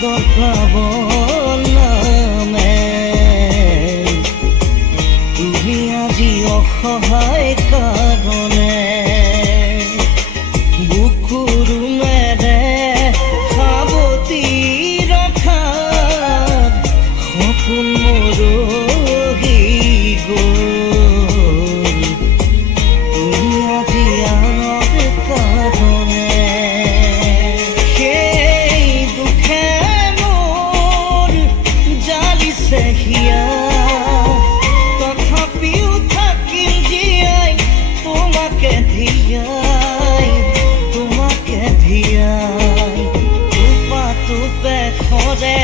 বিষাদৰ প্লাৱন নামে তুমি আজি অসহায় কাৰণে বুকুৰ মেৰে সাৱটি ৰখাত সপোন মৰহি গ'ল। তুমি আজি আনৰ কাৰণে সেই দুখে মোৰ জ্বালিছে হিয়া, তথাপিও থাকিম জীয়াই তোমাকে ধিয়াই, তোমাকে ধিয়াই। টোপা টোপে সৰে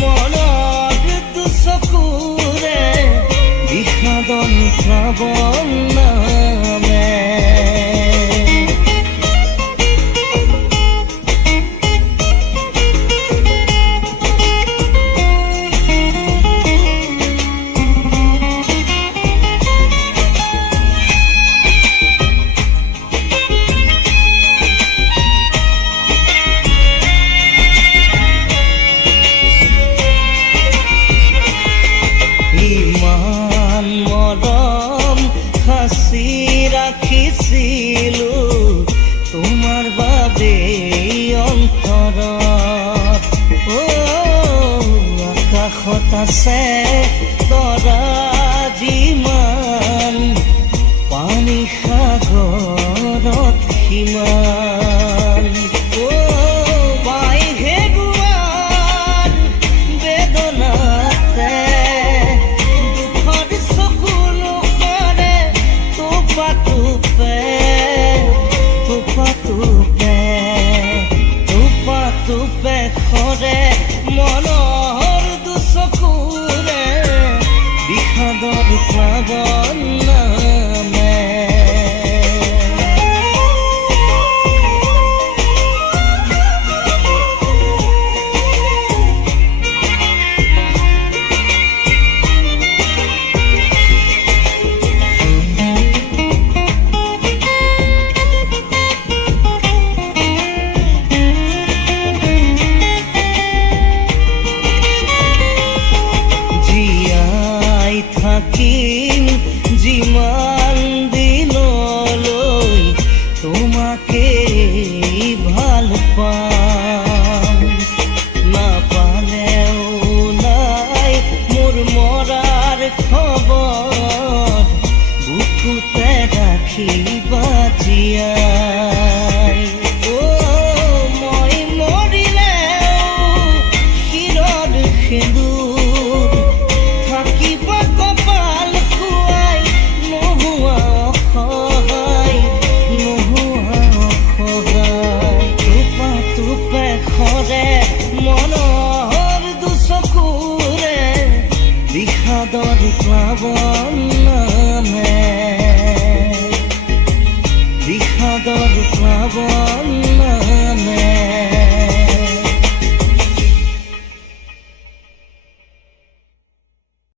মনত দুচকুৰে বিষাদৰ প্লাৱন নামে। ইমান মৰম সাঁচি ৰাখিছিলো তোমাৰ বাবে অন্তৰত। আকাশত আছে তৰা যিমান, পানী সাগৰত সিমান। বাইহে গোৱাৰ বেদনাতে টোপে সৰে মনৰ দুচকুৰে বিষাদৰ প্লাৱন নামে। থাকিম যিমান দিনলৈ তোমাকে ভাল পাম, নাপালেও নাই মোৰ মৰাৰ খবৰ, বুকুতে ৰাখিবা জীয়াই। মই মৰিলেও শিৰৰ সেন্দুৰ থাকিবা কপাল খুৱাই, নোহোৱা অসহায়, নোহোৱা অসহায়। টোপা টোপে সৰে মনৰ দুচকুৰে বিষাদৰ প্লাৱন নামে, বিষাদৰ প্লাৱন